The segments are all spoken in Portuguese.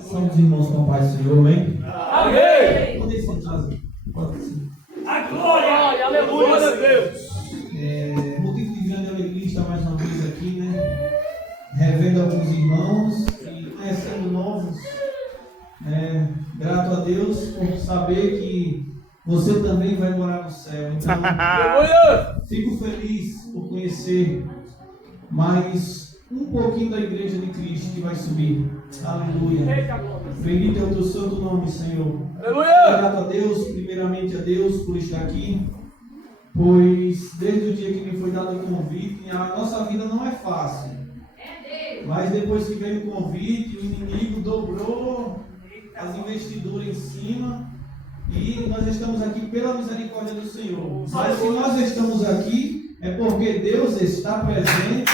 São os irmãos com a paz do Senhor, amém? Amém! Poder sentar. Pode sim. A glória! Aleluia, Deus! Motivo de grande alegria estar mais uma vez aqui, né? Revendo alguns irmãos e conhecendo novos. Grato a Deus por saber que você também vai morar no céu. Então, fico feliz por conhecer mais um pouquinho da igreja de Cristo que vai subir. Aleluia. Bendito é o teu santo nome, Senhor. Aleluia. Grato a Deus, primeiramente a Deus por estar aqui, pois desde o dia que me foi dado o convite, a nossa vida não é fácil. Mas depois que veio o convite, o inimigo dobrou as investiduras em cima e nós estamos aqui pela misericórdia do Senhor. Mas se nós estamos aqui, é porque Deus está presente,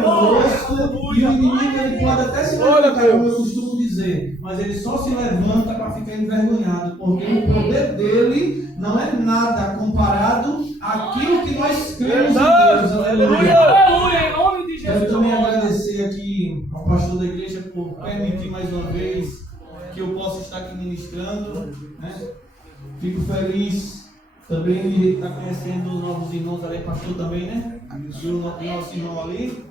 conosco, e o inimigo ele pode até se levantar, como eu costumo dizer, mas ele só se levanta para ficar envergonhado, porque o poder dele não é nada comparado àquilo que nós cremos em Deus. Aleluia! Em nome de Jesus! Quero também agradecer aqui ao pastor da igreja por permitir mais uma vez que eu possa estar aqui ministrando, né? Fico feliz também de estar conhecendo os novos irmãos ali, pastor também, né? E o nosso irmão ali,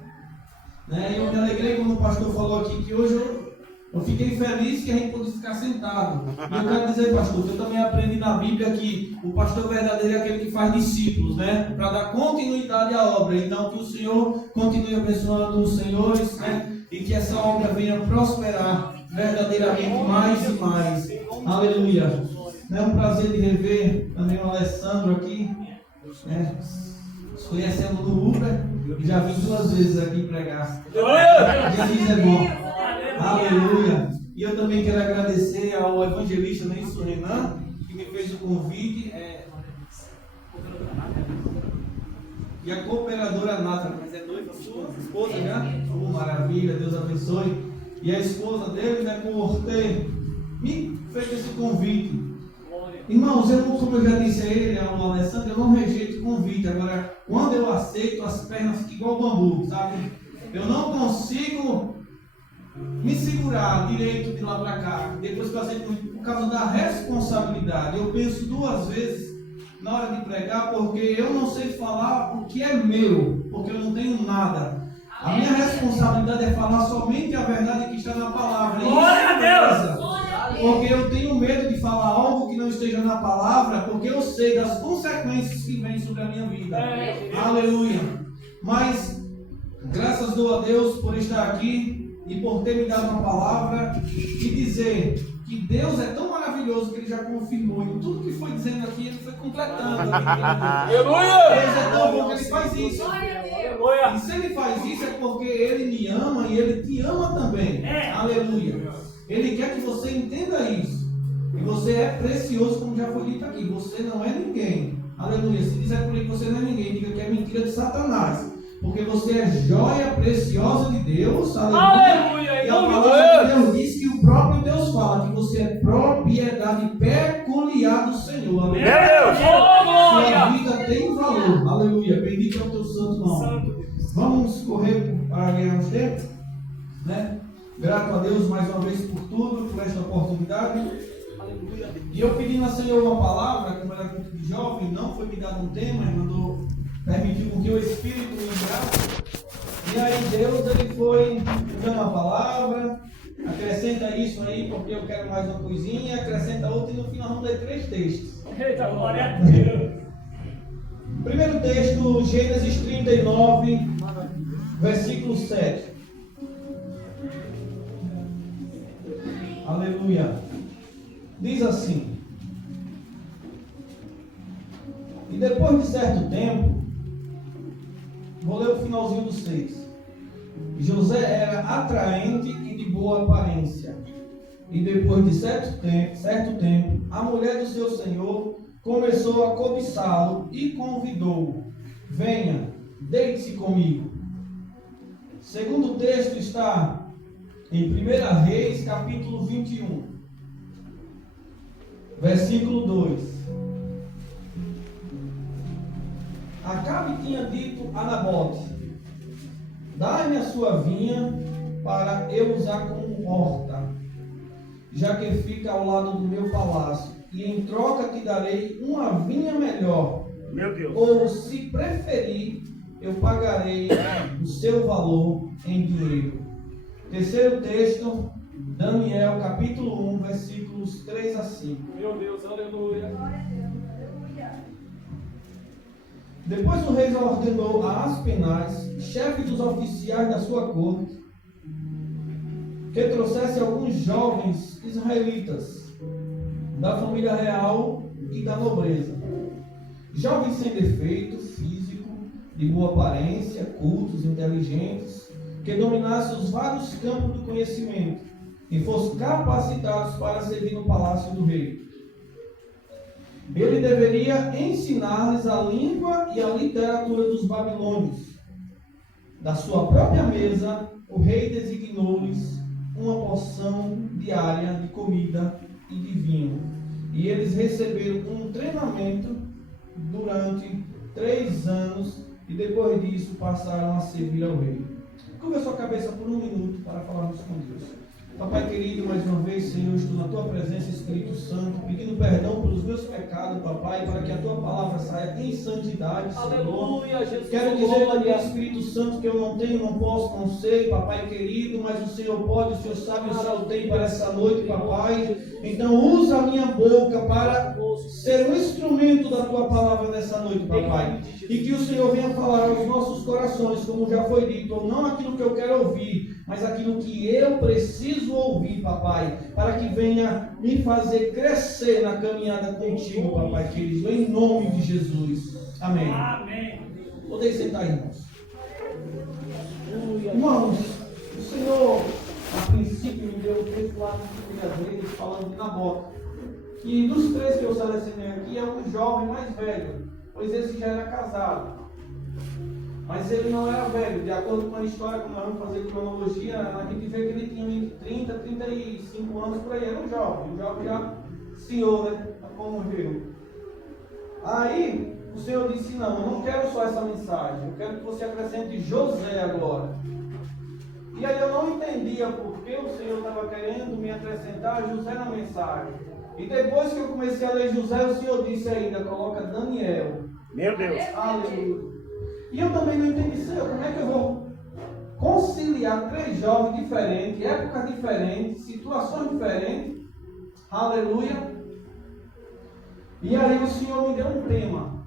né? E eu me alegrei quando o pastor falou aqui que hoje eu fiquei feliz que a gente pôde ficar sentado. E eu quero dizer, pastor, que eu também aprendi na Bíblia que o pastor verdadeiro é aquele que faz discípulos, né? Para dar continuidade à obra. Então, que o Senhor continue abençoando os senhores, né? E que essa obra venha prosperar verdadeiramente mais e mais. Aleluia. É um prazer de rever também o Alessandro aqui, né? Nos conhecemos no Uber e já vim 2 vezes aqui pregar. Jesus é bom. Aleluia. E eu também quero agradecer ao evangelista Nelson Renan, que me fez o convite. E a cooperadora Natra, mas é noiva sua, esposa já? Maravilha, Deus abençoe. E a esposa dele, né, por ter me feito esse convite. Irmãos, como eu já disse a ele, ao Alessandro, eu não rejeito o convite. Agora, quando eu aceito, as pernas ficam igual bambu, sabe? Eu não consigo me segurar direito de lá para cá. Depois que eu aceito, por causa da responsabilidade, eu penso 2 vezes na hora de pregar, porque eu não sei falar o que é meu, porque eu não tenho nada. A minha responsabilidade é falar somente a verdade que está na palavra. Glória a Deus! Porque eu tenho medo de falar algo que não esteja na palavra, porque eu sei das consequências que vêm sobre a minha vida. Aleluia. Mas, graças dou a Deus por estar aqui e por ter me dado uma palavra e dizer que Deus é tão maravilhoso que Ele já confirmou. E tudo que foi dizendo aqui, Ele foi completando. Aleluia! Deus é tão bom que Ele faz isso. E se Ele faz isso é porque Ele me ama e Ele te ama também. Aleluia. Ele quer que você entenda isso. E você é precioso, como já foi dito aqui. Você não é ninguém. Aleluia. Se disser por aí que você não é ninguém, diga que é mentira de Satanás. Porque você é joia preciosa de Deus. Aleluia. E a palavra de Deus diz que o próprio Deus fala que você é propriedade peculiar do Senhor. Aleluia. Sua vida tem valor. Aleluia. Bendito é o teu santo nome. Vamos correr para ganhar uns tempos, né? Grato a Deus mais uma vez por tudo, por esta oportunidade. Aleluia. E eu pedindo ao Senhor uma palavra, como era culto de jovem, não foi me dado um tema, ele permitiu com que o Espírito me enviasse. E aí Deus ele foi dando a palavra, acrescenta isso aí porque eu quero mais uma coisinha, acrescenta outra e no final vamos ler 3 textos. Eita, glória a Deus! Primeiro texto, Gênesis 39, versículo 7. Aleluia. Diz assim: e depois de certo tempo, vou ler o finalzinho do 6. José era atraente e de boa aparência. E depois de certo tempo, a mulher do seu senhor começou a cobiçá-lo e convidou-o: venha, deite-se comigo. Segundo texto está em 1 Reis, capítulo 21, versículo 2. Acabe tinha dito a Nabote: Dai-me a sua vinha para eu usar como horta, já que fica ao lado do meu palácio, e em troca te darei uma vinha melhor. Meu Deus. Ou, se preferir, eu pagarei o seu valor em dinheiro. Terceiro texto, Daniel, capítulo 1, versículos 3 a 5. Meu Deus, aleluia. Depois o rei ordenou a Aspenaz, chefe dos oficiais da sua corte, que trouxesse alguns jovens israelitas da família real e da nobreza, jovens sem defeito físico, de boa aparência, cultos, inteligentes, que dominassem os vários campos do conhecimento e fossem capacitados para servir no palácio do rei. Ele deveria ensinar-lhes a língua e a literatura dos babilônios. Da sua própria mesa, o rei designou-lhes uma porção diária de comida e de vinho. E eles receberam um treinamento durante 3 anos e depois disso passaram a servir ao rei. Curva a sua cabeça por 1 minuto para falarmos com Deus. Papai querido, mais uma vez, Senhor, estou na Tua presença, Espírito Santo, pedindo perdão pelos meus pecados, Papai, para que a Tua palavra saia em santidade, Senhor. Aleluia, Jesus. Quero dizer também, Espírito Santo, que eu não tenho, não posso, não sei, Papai querido, mas o Senhor pode, o Senhor sabe, o Senhor tem para essa noite, Papai. Então usa a minha boca para ser um instrumento da Tua palavra nessa noite, Papai. E que o Senhor venha falar aos nossos corações, como já foi dito, ou não aquilo que eu quero ouvir, mas aquilo que eu preciso ouvir, Papai, para que venha me fazer crescer na caminhada contigo, Papai querido, em nome de Jesus. Amém. Amém. Podem sentar, irmãos. Irmãos, o Senhor, a princípio, me deu 3 quadros de vezes falando de Nabote. E dos 3 que eu selecionei aqui, é um jovem mais velho, pois esse já era casado. Mas ele não era velho. De acordo com a história, quando nós vamos fazer cronologia, a gente vê que ele tinha entre 30 e 35 anos por aí. Era um jovem já senhor, né? Como morreu. Aí, o Senhor disse, não, eu não quero só essa mensagem. Eu quero que você acrescente José agora. E aí eu não entendia por que o Senhor estava querendo me acrescentar José na mensagem. E depois que eu comecei a ler José, o Senhor disse ainda, coloca Daniel. Meu Deus. Aleluia. E eu também não entendi, Senhor, como é que eu vou conciliar 3 jovens diferentes, épocas diferentes, situações diferentes. Aleluia. E aí o Senhor me deu um tema.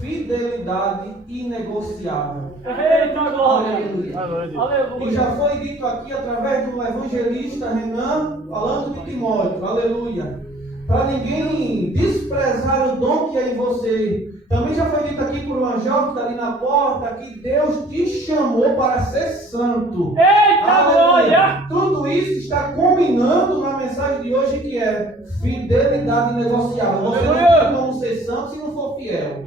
Fidelidade inegociável. Eita glória. Aleluia. Aleluia. E já foi dito aqui através do evangelista Renan, falando de Timóteo. Aleluia. Para ninguém desprezar o dom que é em você. Também já foi dito aqui por uma jovem que está ali na porta, que Deus te chamou para ser santo. Eita glória. Tudo isso está combinando na mensagem de hoje, que é fidelidade inegociável. Você não tem como ser santo se não for fiel.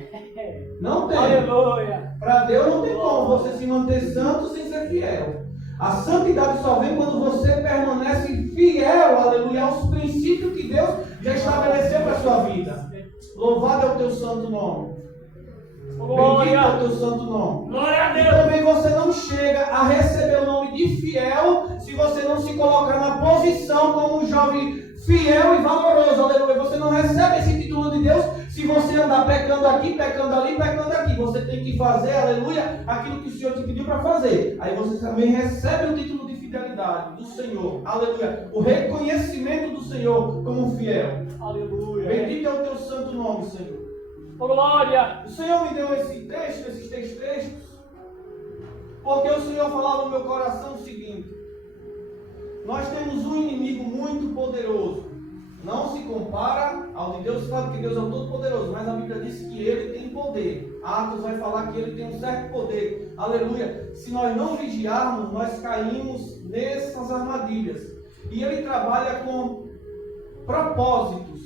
Não tem. Aleluia. Para Deus não tem como você se manter santo sem ser fiel. A santidade só vem quando você permanece fiel, aleluia, aos princípios que Deus já estabeleceu para a sua vida. Louvado é o teu santo nome. Bendito é o teu santo nome. Glória a Deus. E também você não chega a receber o nome de fiel se você não se colocar na posição como um jovem fiel e valoroso, aleluia. Você não recebe esse título de Deus se você andar pecando aqui, pecando ali, pecando aqui. Você tem que fazer, aleluia, aquilo que o Senhor te pediu para fazer. Aí você também recebe o título de fidelidade do Senhor, aleluia. O reconhecimento do Senhor como fiel. Aleluia. Bendito é o teu santo nome, Senhor. Glória. O Senhor me deu esse texto, esses 3 textos, porque o Senhor falava no meu coração o seguinte: nós temos um inimigo muito poderoso. Não se compara ao de Deus, fala que Deus é o Todo-Poderoso, mas a Bíblia diz que Ele tem poder. Atos vai falar que Ele tem um certo poder. Aleluia. Se nós não vigiarmos, nós caímos nessas armadilhas. E Ele trabalha com propósitos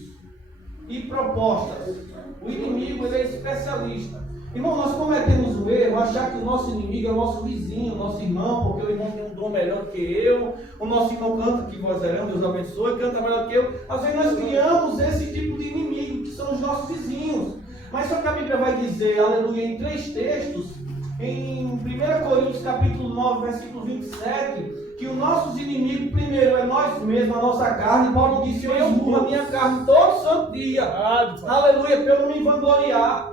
e propostas. O inimigo, ele é especialista. Irmão, nós cometemos o erro, achar que o nosso inimigo é o nosso vizinho, o nosso irmão, porque o irmão tem um dom melhor que eu, o nosso irmão canta, que vozerão, Deus abençoe, canta melhor que eu. Às vezes nós criamos esse tipo de inimigo, que são os nossos vizinhos. Mas só que a Bíblia vai dizer, aleluia, em 3 textos, em 1 Coríntios capítulo 9, versículo 27, que os nossos inimigos, primeiro, é nós mesmos, a nossa carne. Paulo disse: eu esmurro a minha carne todo santo dia. Aleluia, para eu não me vangloriar.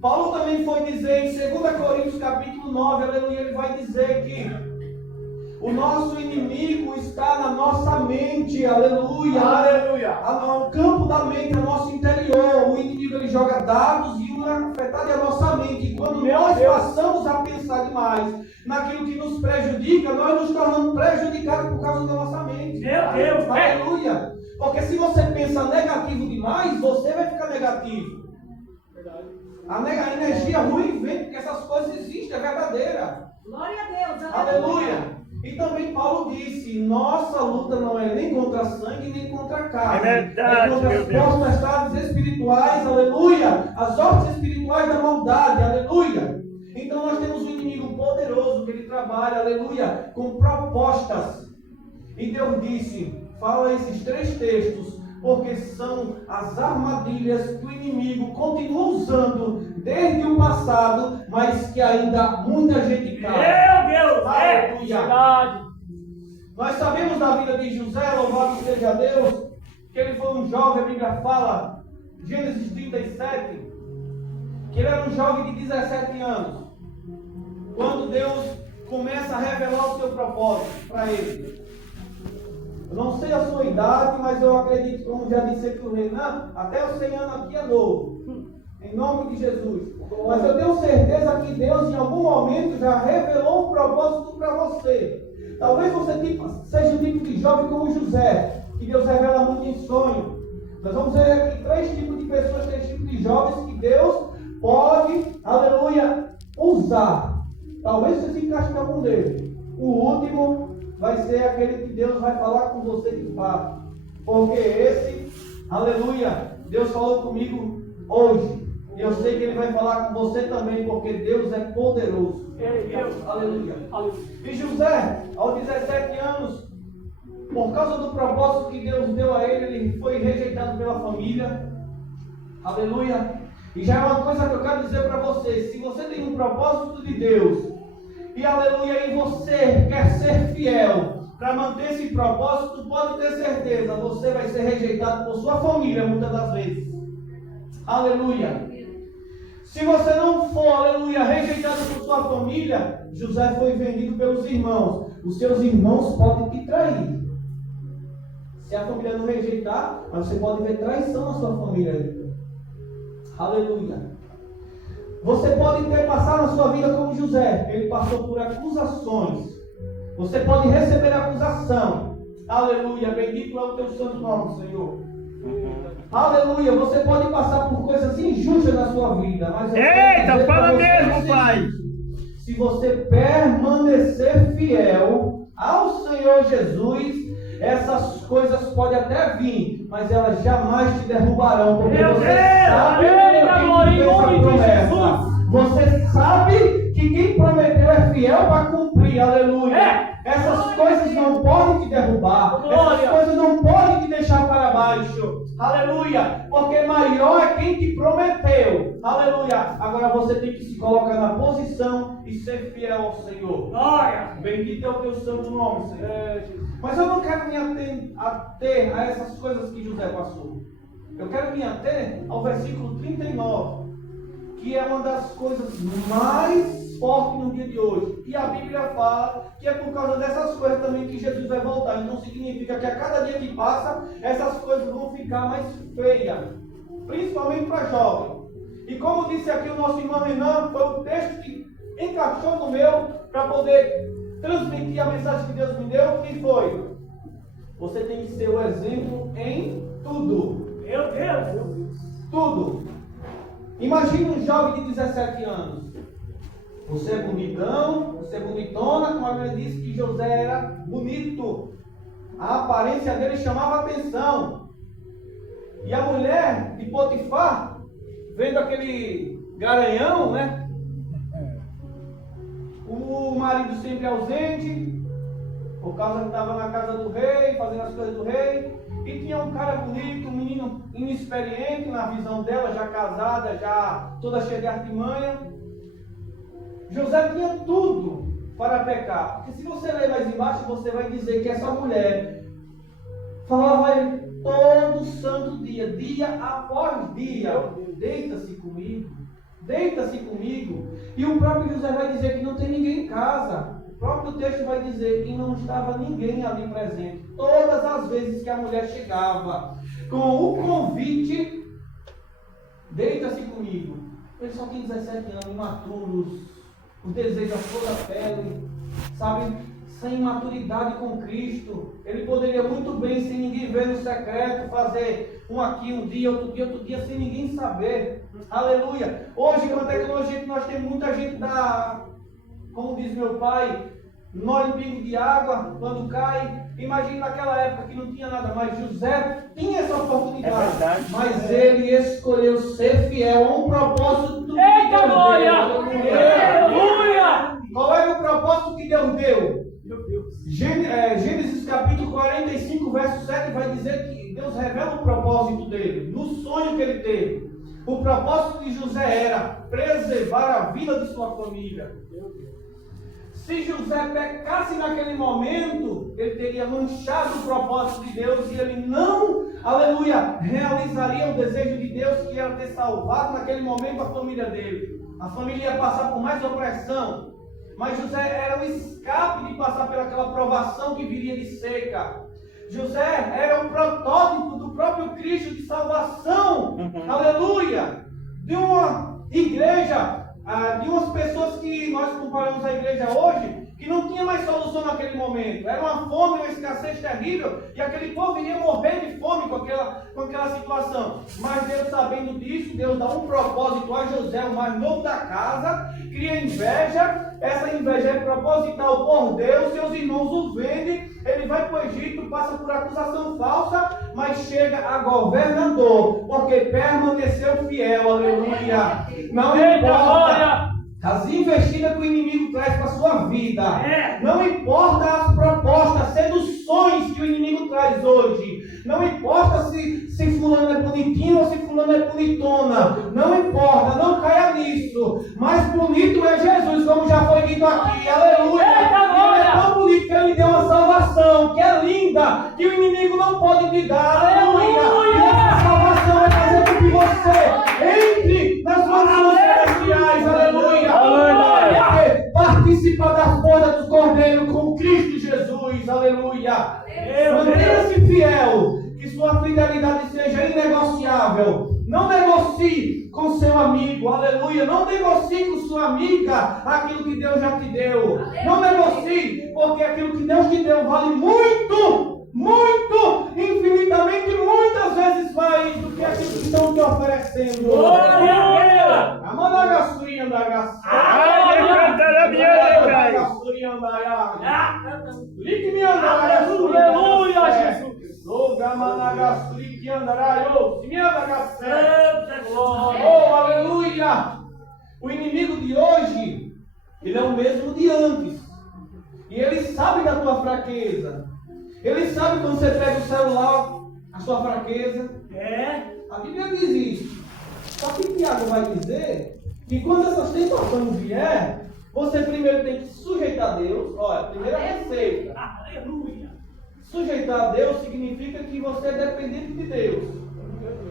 Paulo também foi dizer em 2 Coríntios capítulo 9, aleluia, ele vai dizer que o nosso inimigo está na nossa mente, aleluia, aleluia. O campo da mente, o nosso interior. O inimigo, ele joga dados e uma afetada é a nossa mente. E quando nós passamos a pensar demais naquilo que nos prejudica, nós nos tornamos prejudicados por causa da nossa mente. Meu Deus, aleluia. Porque se você pensa negativo demais, você vai ficar negativo. A energia ruim vem porque essas coisas existem, é verdadeira. Glória a Deus, aleluia. E também Paulo disse: nossa luta não é nem contra sangue, nem contra carne. É verdade, contra as potestades espirituais, aleluia. As obras espirituais da maldade, aleluia. Então nós temos um inimigo poderoso que ele trabalha, aleluia, com propostas. E Deus disse, fala esses 3 textos, porque são as armadilhas que o inimigo continua usando desde o passado, mas que ainda muita gente cai. Meu Deus, aleluia. Nós sabemos da vida de José, louvado seja Deus, que ele foi um jovem, a Bíblia fala, Gênesis 37, que ele era um jovem de 17 anos, quando Deus começa a revelar o seu propósito para ele. Eu não sei a sua idade, mas eu acredito, como já disse aqui o Renan, até os 100 anos aqui é novo. Em nome de Jesus. Mas eu tenho certeza que Deus em algum momento já revelou um propósito para você. Talvez você seja o tipo de jovem como José, que Deus revela muito em sonho. Nós vamos ver aqui 3 tipos de pessoas, 3 tipos de jovens que Deus pode, aleluia, usar. Talvez você se encaixe em algum deles. O último vai ser aquele que Deus vai falar com você de fato. Porque esse, aleluia, Deus falou comigo hoje. E eu sei que Ele vai falar com você também, porque Deus é poderoso. Aleluia. E José, aos 17 anos, por causa do propósito que Deus deu a ele foi rejeitado pela família. Aleluia. E já é uma coisa que eu quero dizer para você. Se você tem um propósito de Deus, e aleluia, e você quer ser fiel para manter esse propósito, pode ter certeza, você vai ser rejeitado por sua família muitas das vezes. Aleluia. Se você não for, aleluia, rejeitado por sua família, José foi vendido pelos irmãos. Os seus irmãos podem te trair. Se a família não rejeitar, mas você pode ver traição na sua família. Aleluia. Você pode ter passado na sua vida como José. Ele passou por acusações. Você pode receber acusação. Aleluia. Bendito é o teu santo nome, Senhor. Aleluia. Você pode passar por coisas injustas na sua vida. Mas eita, fala mesmo, Pai. Se você permanecer fiel ao Senhor Jesus, essas coisas podem até vir, mas elas jamais te derrubarão, porque você sabe quem fez a promessa. Você sabe que quem prometeu é fiel para cumprir, aleluia. Essas coisas não podem te derrubar, essas coisas não podem te deixar para baixo, aleluia, porque maior é quem te prometeu, aleluia. Agora você tem que se colocar na posição e ser fiel ao Senhor. Bendito é o teu santo nome, Senhor. Mas eu não quero me ater a essas coisas que José passou. Eu quero me ater ao versículo 39, que é uma das coisas mais fortes no dia de hoje. E a Bíblia fala que é por causa dessas coisas também que Jesus vai voltar. Então significa que a cada dia que passa, essas coisas vão ficar mais feias. Principalmente para jovem. E como disse aqui o nosso irmão Renan, foi o texto que encaixou no meu para poder transmitir a mensagem que Deus me deu, que foi: você tem que ser o exemplo em tudo. Meu Deus! Tudo. Imagina um jovem de 17 anos. Você é bonitão, você é bonitona, como a Bíblia diz que José era bonito. A aparência dele chamava atenção. E a mulher de Potifar, vendo aquele garanhão, né? O marido sempre ausente, por causa que estava na casa do rei, fazendo as coisas do rei. E tinha um cara bonito, um menino inexperiente na visão dela, já casada, já toda cheia de artimanha. José tinha tudo para pecar. Porque se você ler mais embaixo, você vai dizer que essa mulher falava ele todo santo dia, dia após dia: deita-se comigo, deita-se comigo. E o próprio José vai dizer que não tem ninguém em casa. O próprio texto vai dizer que não estava ninguém ali presente. Todas as vezes que a mulher chegava com o convite: deita-se comigo. Ele só tem 17 anos, imaturos, os desejos à flor da pele, sabe, sem maturidade com Cristo. Ele poderia muito bem, sem ninguém ver no secreto, fazer um aqui, um dia, outro dia, sem ninguém saber. Aleluia. Hoje, com a tecnologia que nós temos, muita gente dá, como diz meu pai, nó em pingo de água quando cai. Imagina naquela época que não tinha nada mais. José tinha essa oportunidade, mas ele escolheu ser fiel a um propósito que Deus deu. Aleluia! Qual era o propósito que Deus deu? Gênesis capítulo 45, verso 7 vai dizer que Deus revela o propósito dele, no sonho que ele teve. O propósito de José era preservar a vida de sua família. Se José pecasse naquele momento, ele teria manchado o propósito de Deus e ele não, aleluia, realizaria o desejo de Deus, que era ter salvado naquele momento a família dele. A família ia passar por mais opressão, mas José era o escape de passar pelaquela provação que viria de seca. José era o protótipo do próprio Cristo de salvação, aleluia, de uma igreja, de umas pessoas que nós comparamos a igreja hoje, que não tinha mais solução naquele momento. Era uma fome, uma escassez terrível, e aquele povo iria morrer de fome com aquela situação. Mas Deus, sabendo disso, Deus dá um propósito a José, o mais novo da casa, cria inveja. Essa inveja é proposital por Deus, seus irmãos o vendem, ele vai para o Egito, passa por acusação falsa, mas chega a governador, porque permaneceu fiel, aleluia. Não importa as investidas que o inimigo traz para a sua vida, não importa as propostas, seduções que o inimigo traz hoje, não importa se fulano é bonitinho ou se fulano é bonitona, não importa, não caia nisso. Mais bonito é Jesus, como já foi dito aqui, aleluia. Ele é tão bonito que ele deu uma salvação, que é linda, que o inimigo não pode te dar, aleluia. E essa salvação vai fazer com que você entre nas mansões celestiais, aleluia. Participa das bodas do Cordeiro com Cristo Jesus, aleluia. Mantenha-se fiel, que sua fidelidade seja inegociável. Não negocie com seu amigo, aleluia. Não negocie com sua amiga aquilo que Deus já te deu. Não negocie, porque aquilo que Deus te deu vale muito, muito, infinitamente, muitas vezes mais do que aquilo que estão te oferecendo. A managasturinha da graça. Aleluia, Jesus. Oh, aleluia. O inimigo de hoje, ele é o mesmo de antes. E ele sabe da tua fraqueza. Ele sabe quando você pega o celular, a sua fraqueza. A Bíblia diz isso. Só que Tiago vai dizer que quando essas tentações vier, você primeiro tem que se sujeitar a Deus. Olha, primeira receita. Aleluia. Sujeitar a Deus significa que você é dependente de Deus.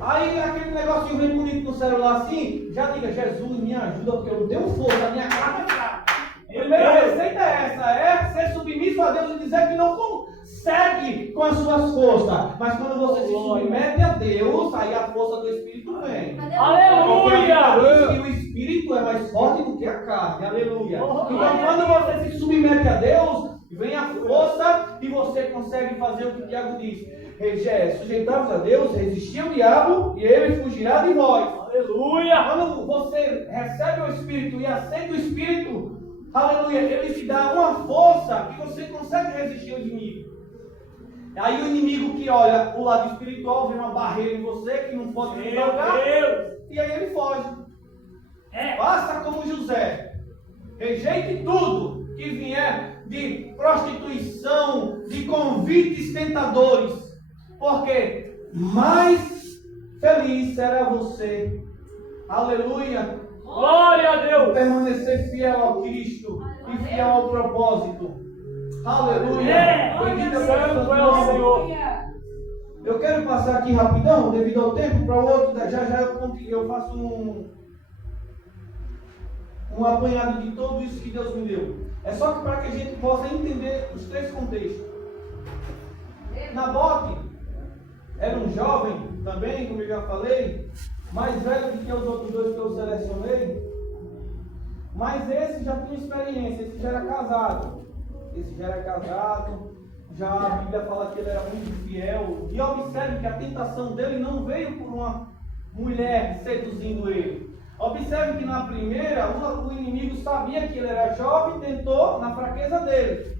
Aí aquele negocinho bem bonito no celular assim, já diga: Jesus, me ajuda, porque eu não tenho força, a minha carne é fraca. A primeira receita é essa, é ser submisso a Deus e dizer que não consegue com as suas forças. Mas quando você se submete a Deus, aí a força do Espírito vem. Aleluia! E o Espírito é mais forte do que a carne. Aleluia. Então quando você se submete a Deus, vem a força e você consegue fazer o que o Tiago diz. Sujeitar-vos a Deus, resistir ao diabo e ele fugirá de vós. Aleluia! Quando você recebe o Espírito e aceita o Espírito, aleluia, ele te dá uma força que você consegue resistir ao inimigo. Aí o inimigo que olha o lado espiritual vê uma barreira em você que não pode te tocar, e aí ele foge. Faça como José. Rejeite tudo que vier de prostituição, de convites tentadores, porque mais feliz será você, aleluia, Glória a Deus. Permanecer fiel ao Cristo e fiel ao propósito. Aleluia. Bendito Santo é o Senhor. Eu quero passar aqui rapidão, devido ao tempo, para o outro. Já eu faço um apanhado de tudo isso que Deus me deu. É só para que a gente possa entender os três contextos. Nabote era um jovem também, como eu já falei, mais velho do que os outros dois que eu selecionei. Mas esse já tinha experiência, esse já era casado. Já a Bíblia fala que ele era muito fiel. E observe que a tentação dele não veio por uma mulher seduzindo ele. Observe que na primeira, o inimigo sabia que ele era jovem e tentou na fraqueza dele.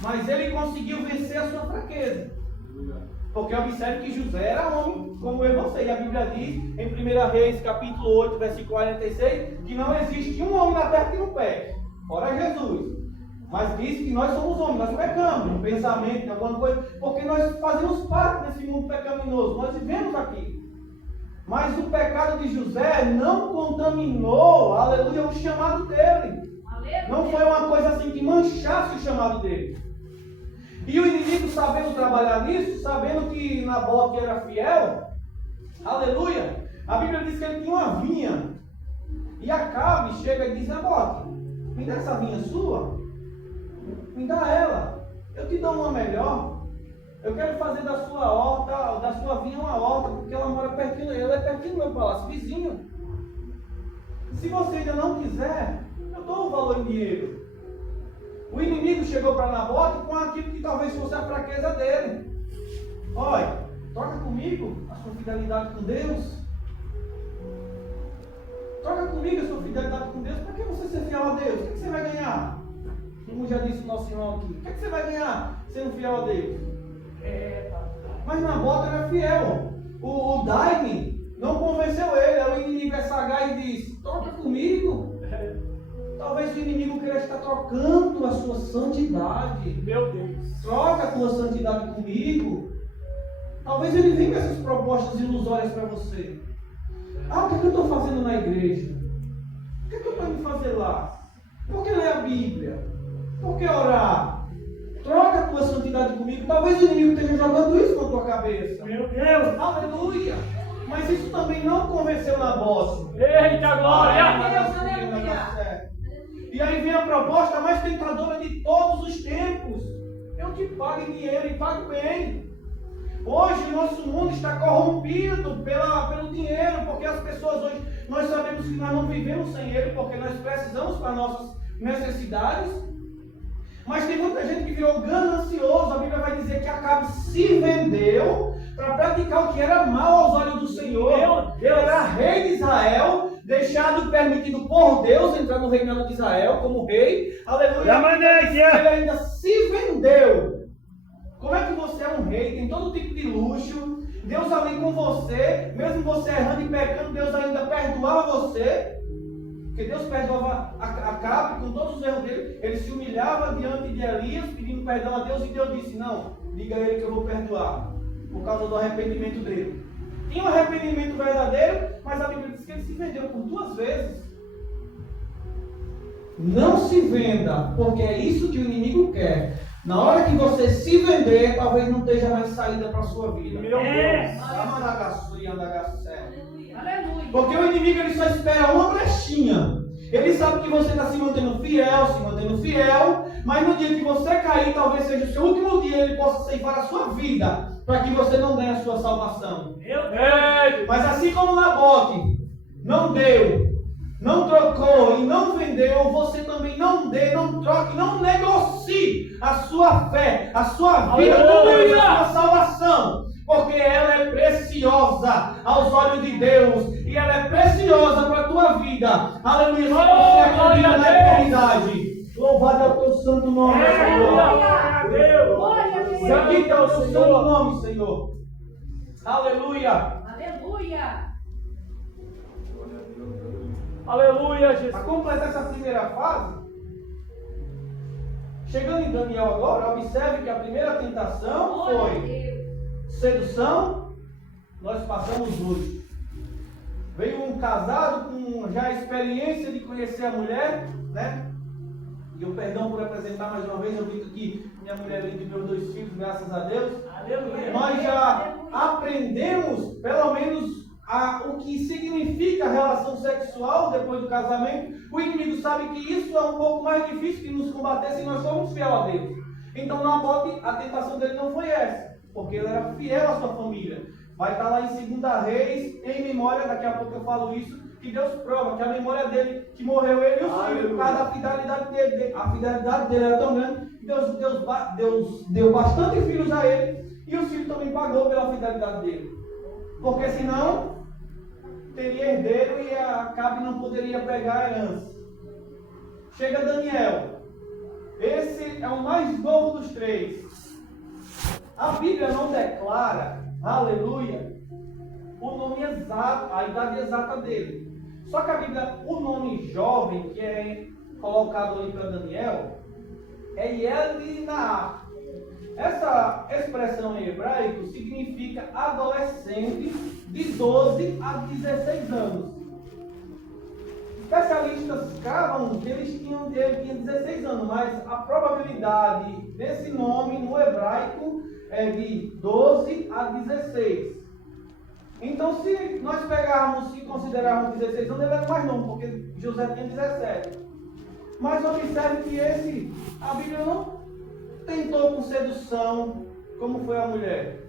Mas ele conseguiu vencer a sua fraqueza. Porque observe que José era homem como eu e você. E a Bíblia diz, em 1 Reis, capítulo 8, versículo 46, que não existe um homem na terra que não peque. Fora Jesus. Mas diz que nós somos homens, nós pecamos, no pensamento, em alguma coisa, porque nós fazemos parte desse mundo pecaminoso, nós vivemos aqui. Mas o pecado de José não contaminou, aleluia, o chamado dele. Aleluia. Não foi uma coisa assim que manchasse o chamado dele. E o inimigo, sabendo trabalhar nisso, sabendo que Nabote era fiel, aleluia, a Bíblia diz que ele tinha uma vinha. E Acabe chega e diz: Nabote, me dá essa vinha sua, me dá ela, eu te dou uma melhor. Eu quero fazer da sua horta, da sua vinha uma horta, porque ela mora pertinho, ela é pertinho do meu palácio, vizinho. Se você ainda não quiser, eu dou o valor em dinheiro. O inimigo chegou para Nabote com aquilo que talvez fosse a fraqueza dele. Olha, troca comigo a sua fidelidade com Deus. Troca comigo a sua fidelidade com Deus. Para que você ser fiel a Deus? O que você vai ganhar? Como já disse o nosso irmão aqui. O que você vai ganhar sendo fiel a Deus? Mas Nabote era fiel. O Daime não convenceu ele. Aí o inimigo é sagaz e diz: troca comigo. Talvez o inimigo queira estar trocando a sua santidade. Meu Deus. Troca a tua santidade comigo. Talvez ele venha com essas propostas ilusórias para você. O que eu estou fazendo na igreja? O que eu estou indo fazer lá? Por que ler a Bíblia? Por que orar? Troca a tua santidade comigo. Talvez o inimigo esteja jogando isso na tua cabeça. Meu Deus. Aleluia. Mas isso também não convenceu Nabote. Eita glória. E aí vem a proposta mais tentadora de todos os tempos. Eu te pago em dinheiro e pago bem. Hoje o nosso mundo está corrompido pelo dinheiro, porque as pessoas hoje, nós sabemos que nós não vivemos sem ele, porque nós precisamos para nossas necessidades. Mas tem muita gente que virou ganancioso. A Bíblia vai dizer que Acabe se vendeu para praticar o que era mal aos olhos do Senhor. Ele era rei de Israel, deixado, permitido por Deus entrar no reinado de Israel como rei. Aleluia. Ele ainda se vendeu. Como é que você é um rei, tem todo tipo de luxo, Deus ali com você, mesmo você errando e pecando, Deus ainda perdoava você, porque Deus perdoava Acabe com todos os erros dele. Ele se humilhava diante de Elias, pedindo perdão a Deus, e Deus disse: não, diga a ele que eu vou perdoar, por causa do arrependimento dele. Tinha um arrependimento verdadeiro, mas a Bíblia diz que ele se vendeu por 2 vezes. Não se venda, porque é isso que o inimigo quer. Na hora que você se vender, talvez não esteja mais saída para a sua vida. Meu Deus. Porque o inimigo ele só espera uma brechinha. Ele sabe que você está se mantendo fiel, mas no dia que você cair, talvez seja o seu último dia, ele possa ceifar a sua vida, para que você não ganhe a sua salvação. Mas assim como Nabote não deu, não trocou e não vendeu, você também não dê, não troque, não negocie a sua fé, a sua vida, também a sua salvação, porque ela é preciosa aos olhos de Deus e ela é preciosa para a tua vida. Aleluia, se você acredita na eternidade. Louvado é o teu santo nome, Senhor. Bendito é o teu santo nome, Senhor. Aleluia. Aleluia. Aleluia, Jesus. Para completar essa primeira fase, chegando em Daniel agora, observe que a primeira tentação foi sedução. Nós passamos hoje. Veio um casado com tem já a experiência de conhecer a mulher, né? E eu perdão por apresentar mais uma vez, eu vi aqui minha mulher linda e meus 2 filhos, graças a Deus. Aleluia. Nós já aprendemos, pelo menos, o que significa a relação sexual depois do casamento. O inimigo sabe que isso é um pouco mais difícil de nos combater se nós formos fiel a Deus. Então, Nabote, a tentação dele não foi essa, porque ele era fiel à sua família. Vai estar lá em 2 Reis, em memória, daqui a pouco eu falo isso, que Deus prova que a memória dele, que morreu ele e os filhos, por causa da fidelidade dele. A fidelidade dele era tão grande que Deus deu bastante filhos a ele, e os filhos também pagou pela fidelidade dele. Porque senão teria herdeiro e Acabe não poderia pegar a herança. Chega Daniel. Esse é o mais novo dos 3. A Bíblia não declara, aleluia, o nome exato, a idade exata dele. Só que a Bíblia, o nome jovem que é colocado ali para Daniel é Yelinaá. Essa expressão em hebraico significa adolescente de 12 a 16 anos. Especialistas cravam que ele tinha 16 anos, mas a probabilidade desse nome no hebraico é de 12 a 16. Então, se nós pegarmos e considerarmos 16 anos, ele era mais novo, porque José tinha 17. Mas observe que a Bíblia não tentou com sedução, como foi a mulher.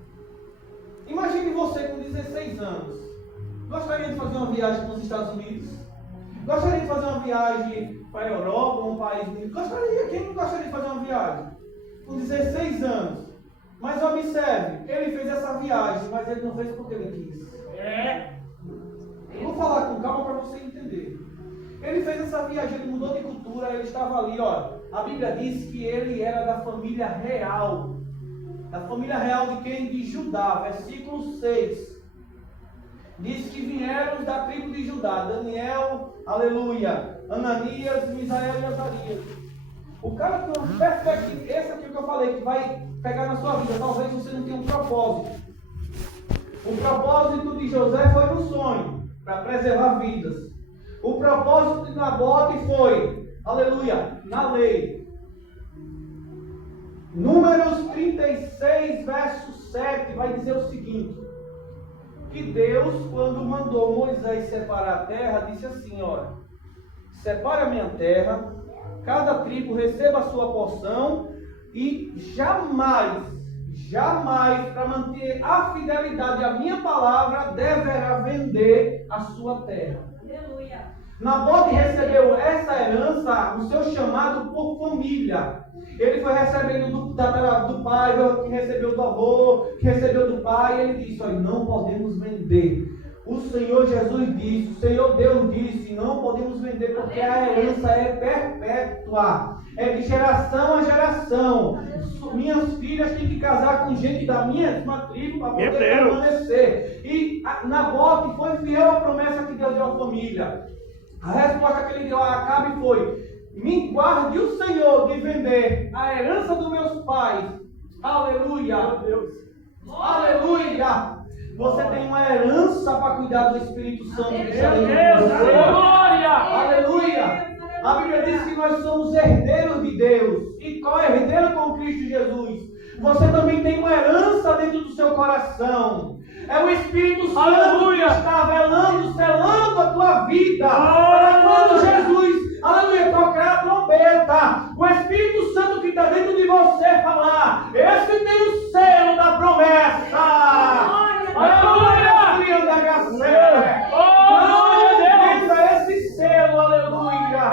Imagine você com 16 anos. Gostaria de fazer uma viagem para os Estados Unidos? Gostaria de fazer uma viagem para a Europa, um país? Gostaria. Quem não gostaria de fazer uma viagem? Com 16 anos. Mas observe, ele fez essa viagem, mas ele não fez porque ele quis. Eu vou falar com calma para você entender. Ele fez essa viagem, ele mudou de cultura, ele estava ali, ó. A Bíblia diz que ele era da família real. Da família real de quem? De Judá, versículo 6. Diz que vieram da tribo de Judá, Daniel, aleluia, Ananias, Misael e Azarias. O cara tem uma perspectiva, esse aqui que eu falei, que vai pegar na sua vida, talvez você não tenha um propósito. O propósito de José foi no sonho, para preservar vidas. O propósito de Nabote foi, aleluia, na lei. Números 36, verso 7, vai dizer o seguinte: que Deus, quando mandou Moisés separar a terra, disse assim, olha, separa a minha terra, cada tribo receba a sua porção, e jamais, para manter a fidelidade à minha palavra, deverá vender a sua terra. Aleluia. Nabote recebeu essa herança, o seu chamado por família. Ele foi recebendo do pai, que recebeu do avô, que recebeu do pai, e ele disse, olha, não podemos vender. O Senhor Jesus disse, o Senhor Deus disse, não podemos vender, porque a herança é perpétua, é de geração a geração. Minhas filhas têm que casar com gente da mesma tribo para poder permanecer. E Nabote foi fiel à promessa que Deus deu à família. A resposta que ele deu a Acabe foi: me guarde o Senhor de vender a herança dos meus pais. Aleluia, meu Deus. Aleluia. Você tem uma herança para cuidar do Espírito Santo. Glória. Aleluia. A Bíblia diz que nós somos herdeiros de Deus. E qual é herdeiro com Cristo Jesus? Você também tem uma herança dentro do seu coração. É o Espírito Santo, aleluia, que está velando, selando a tua vida. Para quando Jesus, aleluia, tocar a trombeta, o Espírito Santo que está dentro de você falar: esse tem o selo da promessa. Aleluia! Esse selo, aleluia!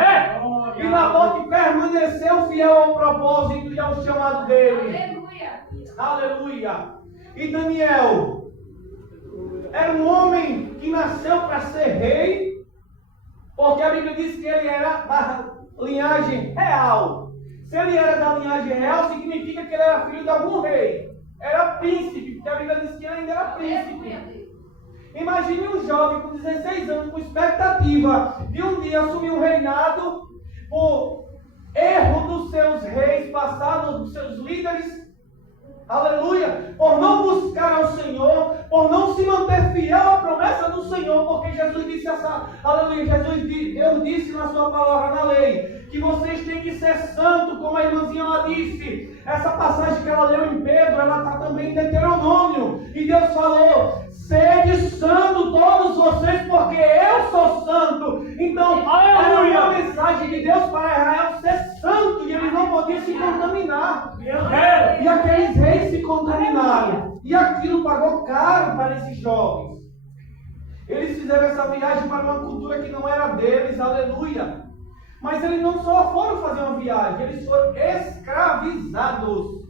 E Nabote permaneceu fiel ao propósito e ao chamado dele. Aleluia! Aleluia! E Daniel era um homem que nasceu para ser rei, porque a Bíblia diz que ele era da linhagem real. Se ele era da linhagem real, significa que ele era filho de algum rei. Era príncipe, porque a Bíblia diz que ele ainda era príncipe. Imagine um jovem com 16 anos, com expectativa de um dia assumir o reinado por erro dos seus reis passados, dos seus líderes. Aleluia! Por não buscar ao Senhor, por não se manter fiel à promessa do Senhor, porque Jesus disse aleluia, Deus disse na sua palavra, na lei, que vocês têm que ser santos, como a irmãzinha lá disse. Essa passagem que ela leu em Pedro, ela está também em Deuteronômio, e Deus falou: sede santo todos vocês, porque eu sou santo. Então, aleluia, a mensagem de Deus para Israel ser santo, e eles não podiam se contaminar. E aqueles reis se contaminaram. E aquilo pagou caro para esses jovens. Eles fizeram essa viagem para uma cultura que não era deles, aleluia. Mas eles não só foram fazer uma viagem, eles foram escravizados.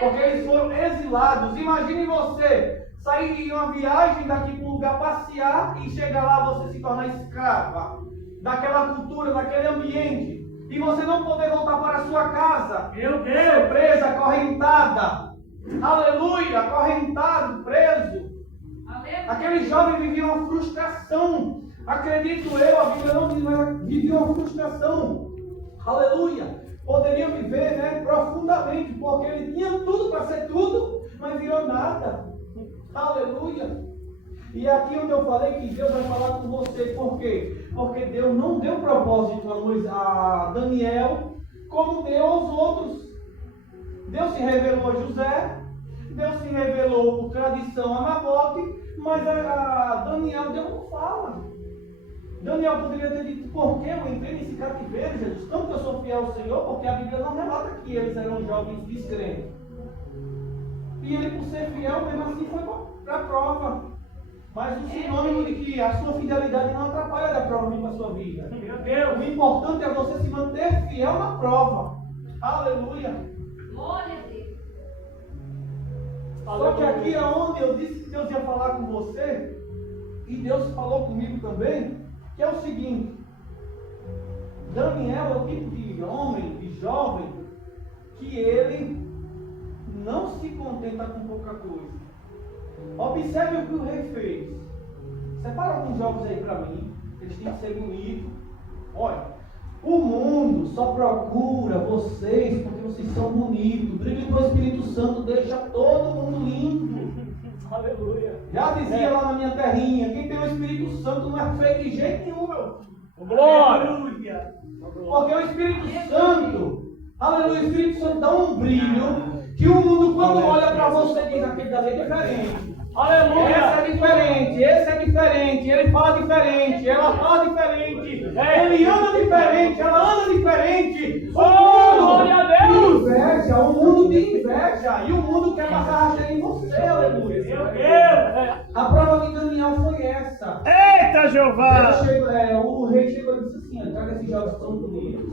Porque eles foram exilados. Imagine você sair em uma viagem daqui para um lugar passear e chegar lá você se tornar escrava daquela cultura, daquele ambiente. E você não poder voltar para a sua casa. Meu Deus! Ser presa, acorrentada. Aleluia! Acorrentado, preso. Aquele jovem vivia uma frustração. Acredito eu, a Bíblia não diz, mas vivia uma frustração. Aleluia! Poderia viver, profundamente, porque ele tinha tudo para ser tudo, mas virou nada. Aleluia! E é aqui onde eu falei que Deus vai falar com você. Por quê? Porque Deus não deu propósito a Daniel como deu aos outros. Deus se revelou a José, Deus se revelou por tradição a Nabote, mas a Daniel Deus não fala. Daniel poderia ter dito: por que eu entrei nesse cativeiro, Jesus? Tanto que eu sou fiel ao Senhor, porque a Bíblia não relata que eles eram jovens descrentes. E ele, por ser fiel, mesmo assim foi para a prova. Mas o sinônimo de que a sua fidelidade não atrapalha da prova para a sua vida. Meu Deus! O importante é você se manter fiel na prova. Aleluia! Glória a Deus! Só que aqui é onde eu disse que Deus ia falar com você, e Deus falou comigo também, que é o seguinte: Daniel é o tipo de homem, de jovem, que ele não se contenta com pouca coisa. Observe o que o rei fez. Separa alguns jovens aí para mim. Eles têm que ser bonitos. Olha, o mundo só procura vocês porque vocês são bonitos. Brilho do Espírito Santo deixa todo mundo lindo. Aleluia. Já dizia lá na minha terrinha: quem tem o Espírito Santo não é feio de jeito nenhum, meu. Glória. Porque o Espírito Santo, aleluia, o Espírito Santo dá um brilho que o mundo, quando olha para você, diz: aquele dali é diferente. Aleluia! Esse é diferente, esse é diferente, ele fala diferente, ela fala diferente, ele anda diferente, ela anda diferente. Glória a Deus! Inveja, o mundo tem inveja, e o mundo quer passar rasteira em você, aleluia. Meu Deus! A prova de Daniel foi essa. Eita, Jeová! O rei chegou e disse assim: traga esses jovens tão bonitos.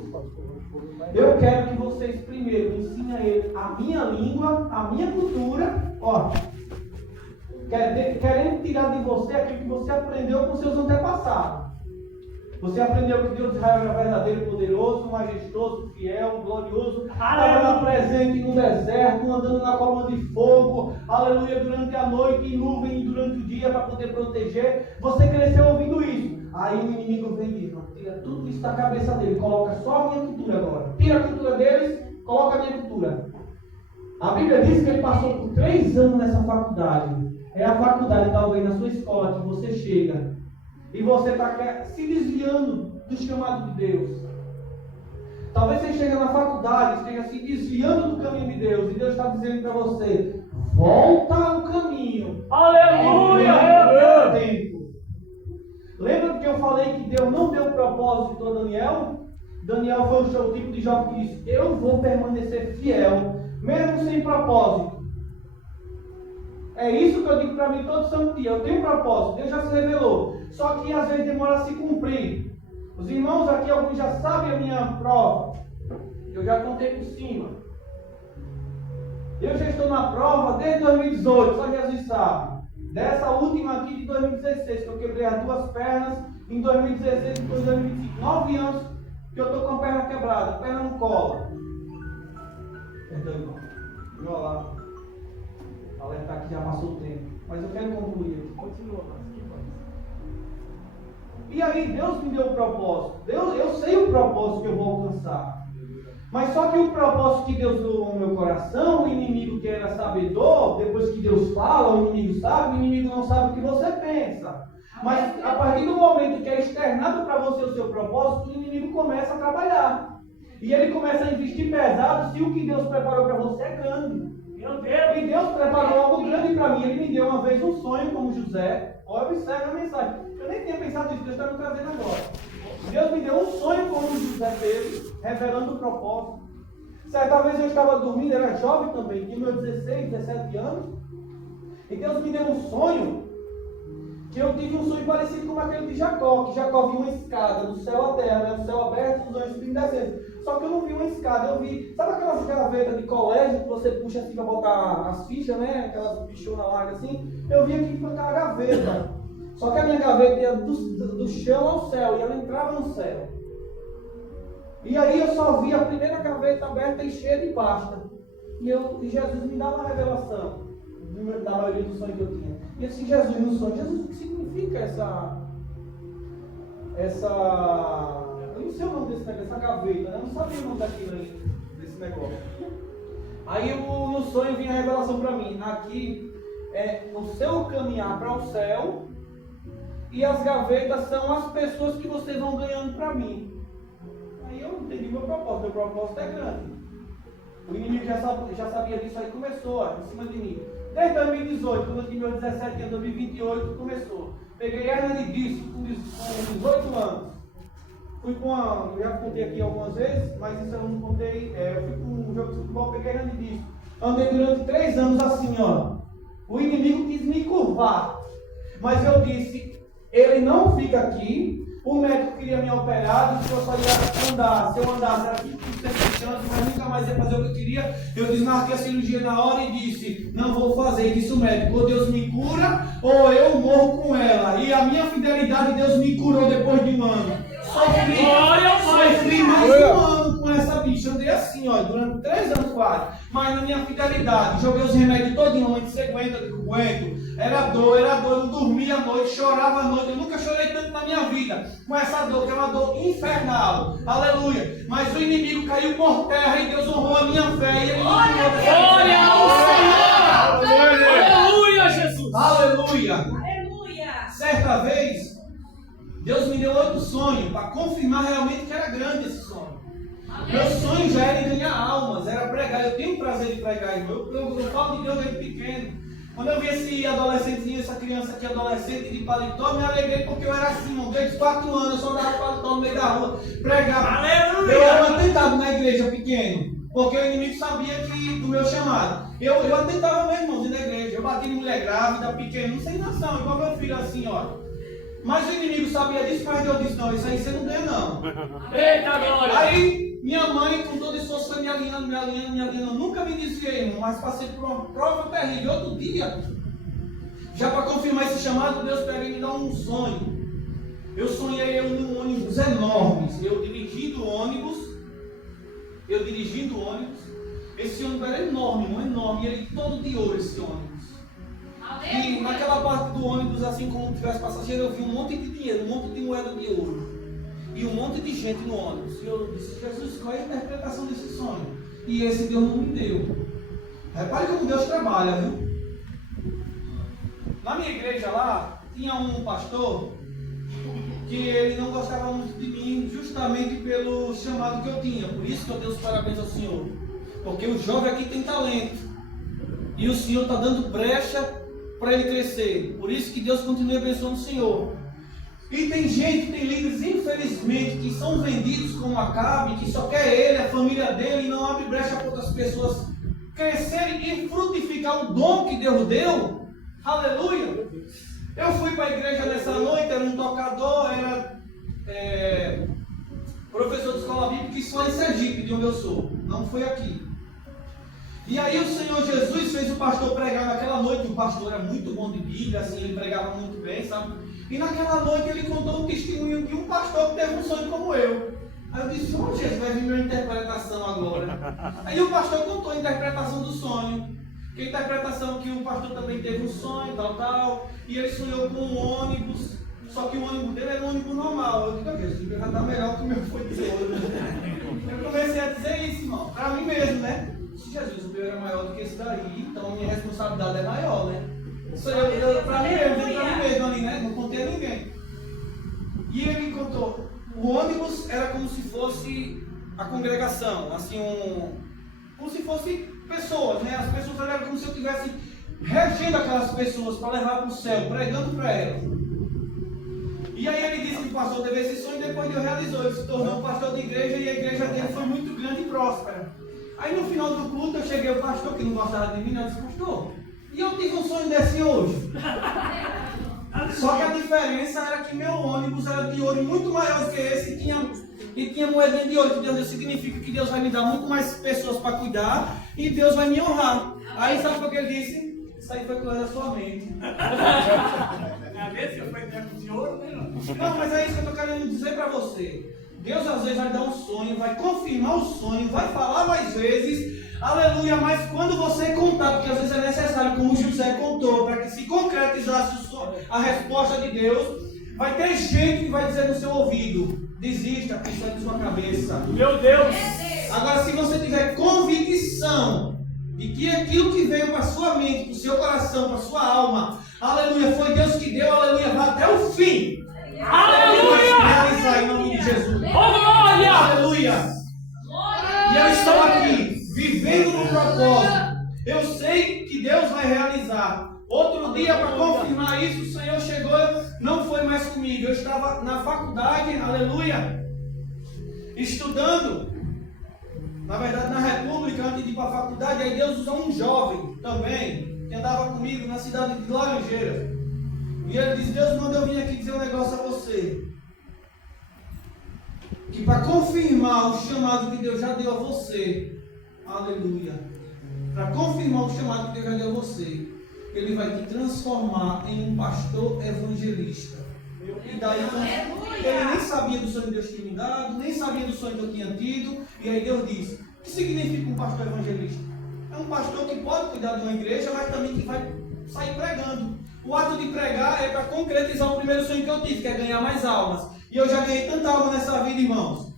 Eu quero que vocês primeiro ensinem a ele a minha língua, a minha cultura, ó. Querendo tirar de você aquilo que você aprendeu com seus antepassados. Você aprendeu que Deus de Israel era verdadeiro, poderoso, majestoso, fiel, glorioso, estava presente no deserto, andando na coluna de fogo, aleluia, durante a noite, em nuvem, durante o dia, para poder proteger. Você cresceu ouvindo isso. Aí o inimigo vem e diz: tira tudo isso da cabeça dele, coloca só a minha cultura agora. Tira a cultura deles, coloca a minha cultura. A Bíblia diz que ele passou por 3 anos nessa faculdade. É a faculdade, talvez, na sua escola, que você chega e você está se desviando do chamado de Deus. Talvez você chegue na faculdade, esteja se desviando do caminho de Deus, e Deus está dizendo para você: volta ao caminho. Aleluia! Lembra que eu falei que Deus não deu propósito a Daniel? Daniel foi o tipo de jovem que disse: eu vou permanecer fiel, mesmo sem propósito. É isso que eu digo para mim todo santo dia. Eu tenho um propósito, Deus já se revelou. Só que às vezes demora a se cumprir. Os irmãos aqui, alguns já sabem a minha prova. Eu já contei por cima. Eu já estou na prova desde 2018, só Jesus sabe. Dessa última aqui de 2016, que eu quebrei as 2 pernas. Em 2016 e depois 2025. 9 anos que eu estou com a perna quebrada. A perna não cola. Perdão, irmão. Vou lá. Alertar que já passou o tempo, mas eu quero concluir aqui. Continua, E aí Deus me deu o propósito. Eu sei o propósito que eu vou alcançar. Mas só que o propósito que Deus deu no meu coração, o inimigo que era sabedor, depois que Deus fala, o inimigo sabe, o inimigo não sabe o que você pensa. Mas a partir do momento que é externado para você o seu propósito, o inimigo começa a trabalhar. E ele começa a investir pesado se o que Deus preparou para você é grande. Meu Deus. E Deus preparou algo grande para mim. Ele me deu uma vez um sonho como José. Olha, observe a mensagem. Eu nem tinha pensado nisso, Deus está me trazendo agora. Deus me deu um sonho como José teve, revelando o propósito. Certa vez eu estava dormindo, era jovem também, tinha meus 16, 17 anos. E Deus me deu um sonho, que eu tive um sonho parecido com aquele de Jacó, que Jacó viu uma escada do céu à terra, né? O céu aberto, os anjos subindo e descendo. Só que eu não vi uma escada, eu vi, sabe aquelas gavetas de colégio que você puxa assim para botar as fichas, né? Aquelas bichonas largas assim. Eu vi aqui com aquela gaveta. Só que a minha gaveta ia do chão ao céu, e ela entrava no céu. E aí eu só vi a primeira gaveta aberta e cheia de pasta. E Jesus me dava uma revelação da maioria dos sonhos que eu tinha. E eu disse, Jesus, no sonho, Jesus, o que significa eu não sei o nome desse negócio, essa gaveta, né? Eu não sabia o nome daquilo ainda, desse negócio. Aí no sonho vinha a revelação para mim. Aqui é o seu caminhar para o céu, e as gavetas são as pessoas que vocês vão ganhando para mim. Aí eu entendi meu propósito é grande. O inimigo já sabia disso, aí começou em cima de mim. Desde 2018, quando eu tinha meus 17 anos, 2028, começou. Peguei hernia de disco com 18 anos. Fui com eu já contei aqui algumas vezes, mas isso eu não contei. Eu fui com um jogo de futebol, peguei hernia de disco. Andei durante 3 anos assim, ó. O inimigo quis me curvar. Mas eu disse, ele não fica aqui. O médico queria me operar, disse que eu só ia andar. Se eu andasse era 5% de chance, mas nunca mais ia fazer o que eu queria. Eu desmarquei a cirurgia na hora e disse, não vou fazer. E disse o médico, ou Deus me cura, ou eu morro com ela. E a minha fidelidade, Deus me curou depois de um ano. Sofri mais um ano com essa bicha. Andei assim, ó, durante 3 anos quase. Mas na minha fidelidade, joguei os remédios todinho, uma de 50 de coentro. Era dor, eu não dormia à noite, chorava à noite. Eu nunca chorei tanto na minha vida com essa dor, que é uma dor infernal. Aleluia. Mas o inimigo caiu por terra e Deus honrou a minha fé. E ele Glória ao Senhor! Aleluia, Jesus! Aleluia! Certa vez, Deus me deu outro sonho para confirmar realmente que era grande esse sonho. Meu sonho já era ganhar almas, era pregar. Eu tenho prazer de pregar, irmão. Eu falo de Deus desde pequeno. Quando eu vi esse adolescentezinho, essa criança aqui, adolescente de paletó, me alegrei porque eu era assim, irmão. Desde 4 anos eu só dava paletó no meio da rua, pregava. Aleluia! Eu era um atentado na igreja pequeno, porque o inimigo sabia do meu chamado. Eu atentava mesmo, irmãos, na igreja. Eu bati em mulher grávida, pequeno, sem noção, igual meu filho assim, ó. Mas o inimigo sabia disso, mas Deus disse, não, isso aí você não ganha não. Eita glória! Aí, minha mãe, com todo esforço, foi me alinhando. Nunca me desviei, irmão, mas passei por uma prova terrível. Outro dia, já para confirmar esse chamado, Deus pega e me dá um sonho. Eu sonhei num ônibus enorme, eu dirigindo o ônibus. Esse ônibus era enorme, irmão, enorme, e ele todo de ouro, esse ônibus. E naquela parte do ônibus, assim como tivesse passageiro, eu vi um monte de dinheiro, um monte de moeda de ouro. E um monte de gente no ônibus. E eu disse, Jesus, qual é a interpretação desse sonho? E esse Deus não me deu. Repare como Deus trabalha, viu? Na minha igreja lá, tinha um pastor que ele não gostava muito de mim, justamente pelo chamado que eu tinha. Por isso que eu dei os parabéns ao Senhor. Porque o jovem aqui tem talento. E o Senhor está dando brecha para ele crescer. Por isso que Deus continue abençoando o Senhor. E tem líderes, infelizmente, que são vendidos como Acabe, que só quer ele, a família dele, e não abre brecha para outras pessoas crescerem e frutificar o dom que Deus deu. Aleluia! Eu fui para a igreja nessa noite, era um tocador, era professor de escola bíblica, que só em Sergipe, de onde eu sou. Não foi aqui. E aí o Senhor Jesus fez o pastor pregar naquela noite. O pastor era muito bom de Bíblia, assim, ele pregava muito bem, sabe? E naquela noite ele contou um testemunho de um pastor que teve um sonho como eu. Aí eu disse, Jesus, vai vir minha interpretação agora. Aí o pastor contou a interpretação do sonho. Que a interpretação que o pastor também teve um sonho, tal. E ele sonhou com um ônibus. Só que o ônibus dele era um ônibus normal. Eu digo, Jesus, já está melhor que o meu foi de ouro. Eu comecei a dizer isso, irmão, pra mim mesmo, né? Se Jesus, o meu era maior do que esse daí, então a minha responsabilidade é maior, né? Isso eu pra mim mesmo, pra mim mesmo ali, né? Não contei a ninguém. E ele me contou, o ônibus era como se fosse a congregação, assim, como se fosse pessoas, né? As pessoas eram como se eu estivesse regendo aquelas pessoas para levar para o céu, pregando para elas. E aí ele disse que o pastor teve esse sonho e depois Deus realizou. Ele se tornou um pastor de igreja e a igreja dele foi muito grande e próspera. Aí no final do culto eu cheguei ao pastor que não gostava de mim, eu disse, pastor, e eu tive um sonho desse hoje. Só que a diferença era que meu ônibus era de ouro muito maior que esse e tinha moedinha de ouro, que Deus significa que Deus vai me dar muito mais pessoas para cuidar e Deus vai me honrar. Aí sabe o que ele disse? Isso aí foi coisa da sua mente. Não, mas é isso que eu estou querendo dizer para você. Deus às vezes vai dar um sonho, vai confirmar o sonho, vai falar mais vezes, aleluia, mas quando você contar, porque às vezes é necessário, como José contou, para que se concretizasse a resposta de Deus, vai ter gente que vai dizer no seu ouvido, desista, isso é de sua cabeça. Meu Deus! Agora, se você tiver convicção de que aquilo que veio para sua mente, para o seu coração, para a sua alma, aleluia, foi Deus que deu, aleluia, vá até o fim. Aleluia! Realizar em nome de Jesus. Glória! Aleluia! E eu estou aqui, vivendo no propósito. Eu sei que Deus vai realizar. Outro dia, para confirmar isso, o Senhor chegou, não foi mais comigo. Eu estava na faculdade, aleluia, estudando. Na verdade, na República, antes de ir para a faculdade, aí Deus usou um jovem também, que andava comigo na cidade de Laranjeiras. E ele disse, Deus manda eu vir aqui dizer um negócio a você. Que para confirmar o chamado que Deus já deu a você, aleluia, para confirmar o chamado que Deus já deu a você, Ele vai te transformar em um pastor evangelista. E daí, ele nem sabia do sonho que Deus tinha me dado, nem sabia do sonho que eu tinha tido. E aí Deus disse, o que significa um pastor evangelista? É um pastor que pode cuidar de uma igreja, mas também que vai sair pregando. O ato de pregar é para concretizar o primeiro sonho que eu tive, que é ganhar mais almas. E eu já ganhei tanta alma nessa vida, irmãos.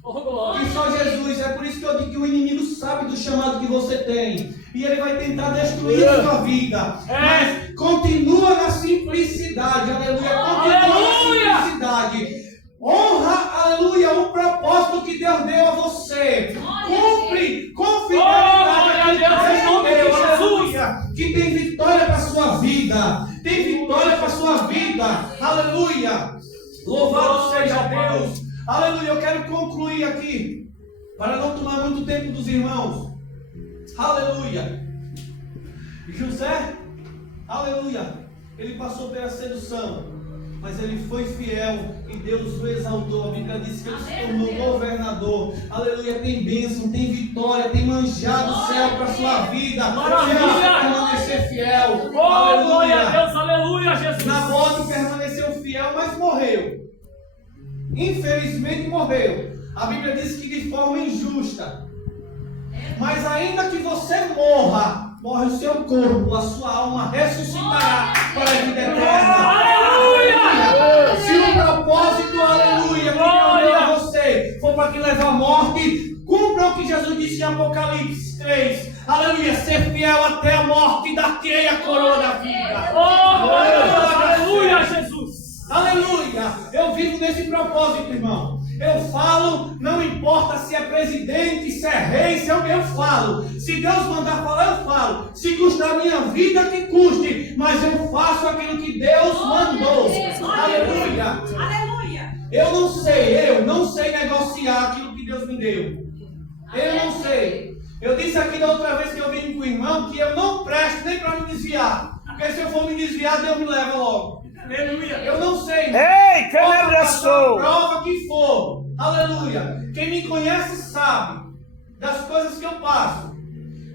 E só Jesus, é por isso que eu digo que o inimigo sabe do chamado que você tem. E ele vai tentar destruir a sua vida. Mas continua na simplicidade, aleluia. Continua na simplicidade. Honra, aleluia, o propósito que Deus deu a você. Cumpre com fidelidade aquilo que Deus deu, aleluia. Que tem vitória para a sua vida. Tem vitória para a sua vida. Aleluia. Louvado seja Deus. Aleluia. Eu quero concluir aqui, para não tomar muito tempo dos irmãos. Aleluia. José, aleluia, ele passou pela sedução, mas ele foi fiel e Deus o exaltou. A Bíblia diz que ele se tornou governador. Aleluia, tem bênção, tem vitória, tem manjado o céu para a sua vida. Maravilha! Permanecer fiel. Oh, glória a Deus, aleluia, Jesus. Nabote permaneceu fiel, mas morreu. Infelizmente morreu. A Bíblia diz que de forma injusta. Mas ainda que você morra, morre o seu corpo, a sua alma ressuscitará para a vida eterna. Aleluia! Se o propósito, aleluia, que Deus deu a você for para que leve a morte, cumpra o que Jesus disse em Apocalipse 3. Aleluia, ser fiel até a morte, dar-te-ei a coroa da vida. Oh, glória a Deus, aleluia, Jesus. Aleluia! Eu vivo nesse propósito, irmão. Eu falo, não importa se é presidente, se é rei, se eu falo. Se Deus mandar falar, eu falo. Se custar a minha vida, que custe. Mas eu faço aquilo que Deus mandou. Aleluia! Aleluia! Eu não sei negociar aquilo que Deus me deu. Eu não sei. Eu disse aqui da outra vez que eu vim com o irmão que eu não presto nem para me desviar. Porque se eu for me desviar, Deus me leva logo. Aleluia. Eu não sei. Ei, que abraçou. Prova que for. Aleluia. Quem me conhece sabe das coisas que eu passo.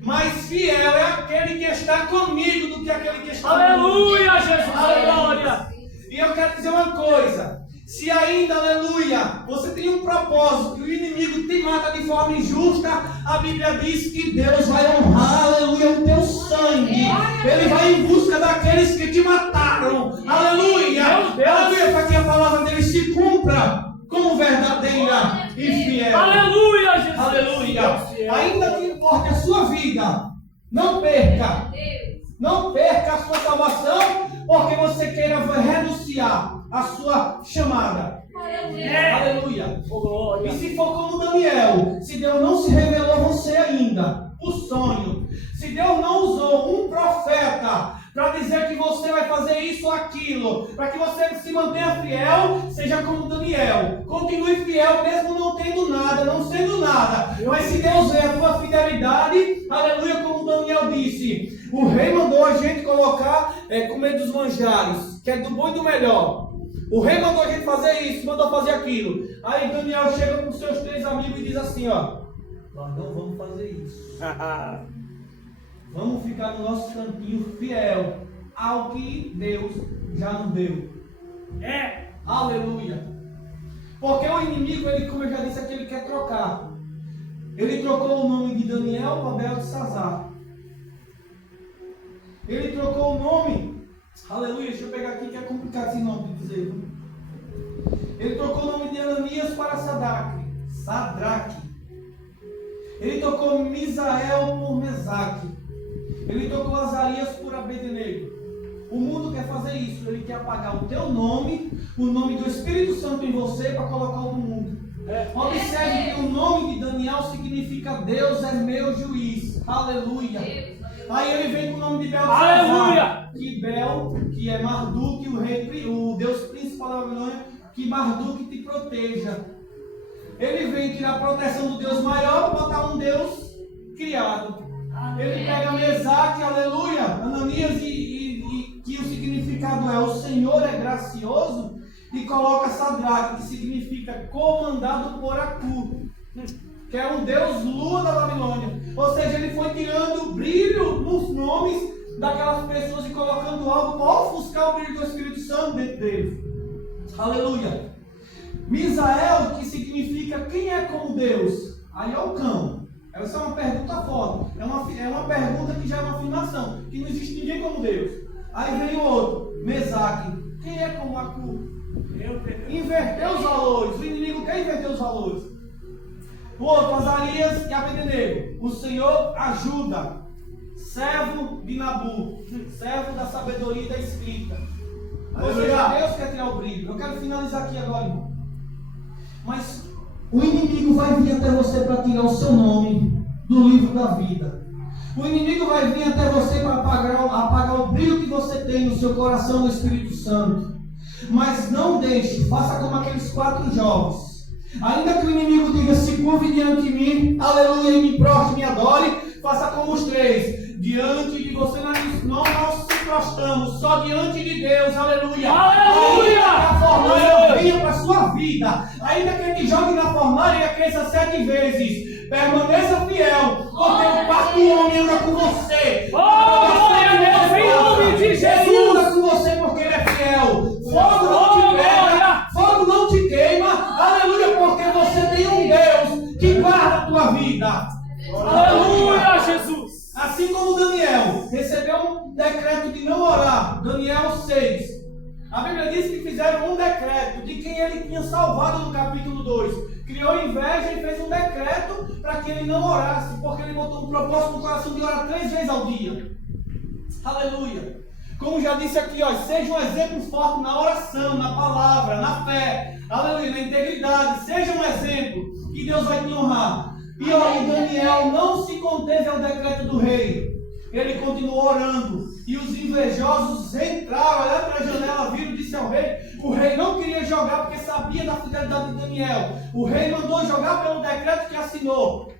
Mas fiel é aquele que está comigo do que aquele que está comigo. Aleluia, Jesus. Aleluia. E eu quero dizer uma coisa. Se ainda, aleluia, você tem um propósito e o inimigo te mata de forma injusta, a Bíblia diz que Deus vai honrar, aleluia, o teu sangue. Ele vai em busca daqueles que te mataram. Aleluia. Aleluia, para que a palavra dele se cumpra como verdadeira e fiel. Aleluia, Jesus. Aleluia. Ainda que importe a sua vida, não perca. Não perca a sua salvação, porque você queira renunciar à sua chamada. Aleluia. E se for como Daniel, se Deus não se revelou a você ainda, o sonho, se Deus não usou um profeta para dizer que você vai fazer isso ou aquilo, para que você se mantenha fiel, seja como Daniel. Continue fiel mesmo não tendo nada, não sendo nada. Mas se Deus vê a tua fidelidade, aleluia, como Daniel disse, o rei mandou a gente colocar, comer dos manjares, que é do bom e do melhor. O rei mandou a gente fazer isso, mandou fazer aquilo. Aí Daniel chega com seus 3 amigos e diz assim, ó, nós não vamos fazer isso. Vamos ficar no nosso cantinho fiel ao que Deus já nos deu. Aleluia. Porque o inimigo, ele, como eu já disse aqui, ele quer trocar. Ele trocou o nome de Daniel para Beltesazar. Ele trocou o nome, aleluia, deixa eu pegar aqui que é complicado esse nome de dizer. Ele trocou o nome de Ananias para Sadraque. Ele trocou Misael por Mesaque. Ele trocou Azarias por Abednego. O mundo quer fazer isso. Ele quer apagar o teu nome, o nome do Espírito Santo em você, para colocar o do mundo. Observe que o nome de Daniel significa Deus é meu juiz. Aleluia. Aí ele vem com o nome de Beltesazar. Aleluia. Que é Marduk, o Deus principal da Babilônia, que Marduk te proteja. Ele vem tirar a proteção do Deus maior para botar um Deus criado. Ele pega Mesaque, aleluia, Ananias, e que o significado é o Senhor é gracioso, e coloca Sadraque, que significa comandado por Acu, que é um Deus lua da Babilônia. Ou seja, ele foi tirando brilho nos nomes daquelas pessoas e colocando algo para ofuscar o brilho do Espírito Santo dentro deles. Aleluia. Misael, que significa quem é como Deus? Aí é o cão. Essa é uma pergunta forte. É uma pergunta que já é uma afirmação. Que não existe ninguém como Deus. Aí vem o outro. Mesaque. Quem é como Acu? Inverteu os valores. O inimigo quer inverter os valores. O outro, Azarias e Abednego. O Senhor ajuda. Servo de Nabu. Servo da sabedoria e da escrita. Ou seja, Deus quer tirar o brilho. Eu quero finalizar aqui agora, irmão. Mas o inimigo vai vir até você para tirar o seu nome do livro da vida. O inimigo vai vir até você para apagar o brilho que você tem no seu coração no Espírito Santo. Mas não deixe, faça como aqueles 4 jovens. Ainda que o inimigo diga, se curve diante de mim, aleluia, e me proste, me adore, faça como os 3. Diante de você nós se prostramos, só diante de Deus, aleluia. Aleluia! A fornalha venha para a sua vida. Ainda que ele te jogue na fornalha e aqueça 7 vezes, permaneça fiel, porque o 4º homem anda com você. Glória a Deus, em nome de Jesus! Ele anda com você porque ele é fiel. Fogo não te pega, fogo não te queima, aleluia, porque você tem um Deus que guarda a tua vida. Aleluia, Jesus! Assim como Daniel recebeu um decreto de não orar, Daniel 6. A Bíblia diz que fizeram um decreto de quem ele tinha salvado no capítulo 2. Criou inveja e fez um decreto para que ele não orasse, porque ele botou um propósito no coração de orar 3 vezes ao dia. Aleluia! Como já disse aqui, ó, seja um exemplo forte na oração, na palavra, na fé, aleluia, na integridade. Seja um exemplo que Deus vai te honrar. E aí Daniel não se conteve ao decreto do rei. Ele continuou orando. E os invejosos entraram, olharam para a janela, viram e disse ao rei. O rei não queria jogar porque sabia da fidelidade de Daniel. O rei mandou jogar pelo decreto que assinou.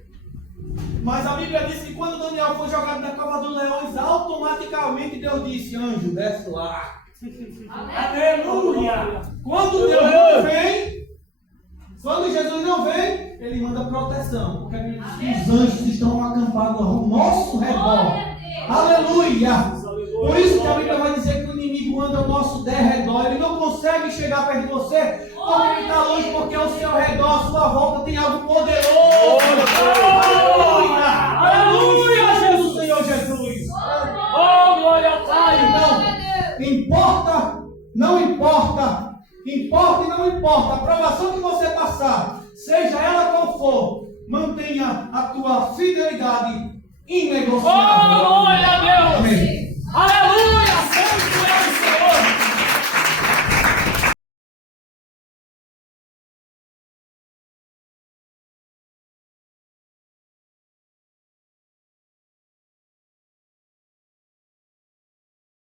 Mas a Bíblia diz que quando Daniel foi jogado na cova dos leões, automaticamente Deus disse, anjo, desce lá. Aleluia! Quando Deus não vem, quando Jesus não vem, ele manda proteção. Porque a Bíblia diz que os anjos estão acampados ao nosso redor. Aleluia! Por isso que a Bíblia vai dizer que o inimigo anda ao nosso derredor. Ele não consegue chegar perto de você porque ele está longe, porque ao seu redor, à sua volta, tem algo poderoso. Aleluia! Aleluia, Jesus, Senhor Jesus! Oh, glória ao Pai! Então, importa, não importa, importa e não importa, a provação que você passar, seja ela qual for, mantenha a tua fidelidade Oh, inegociável.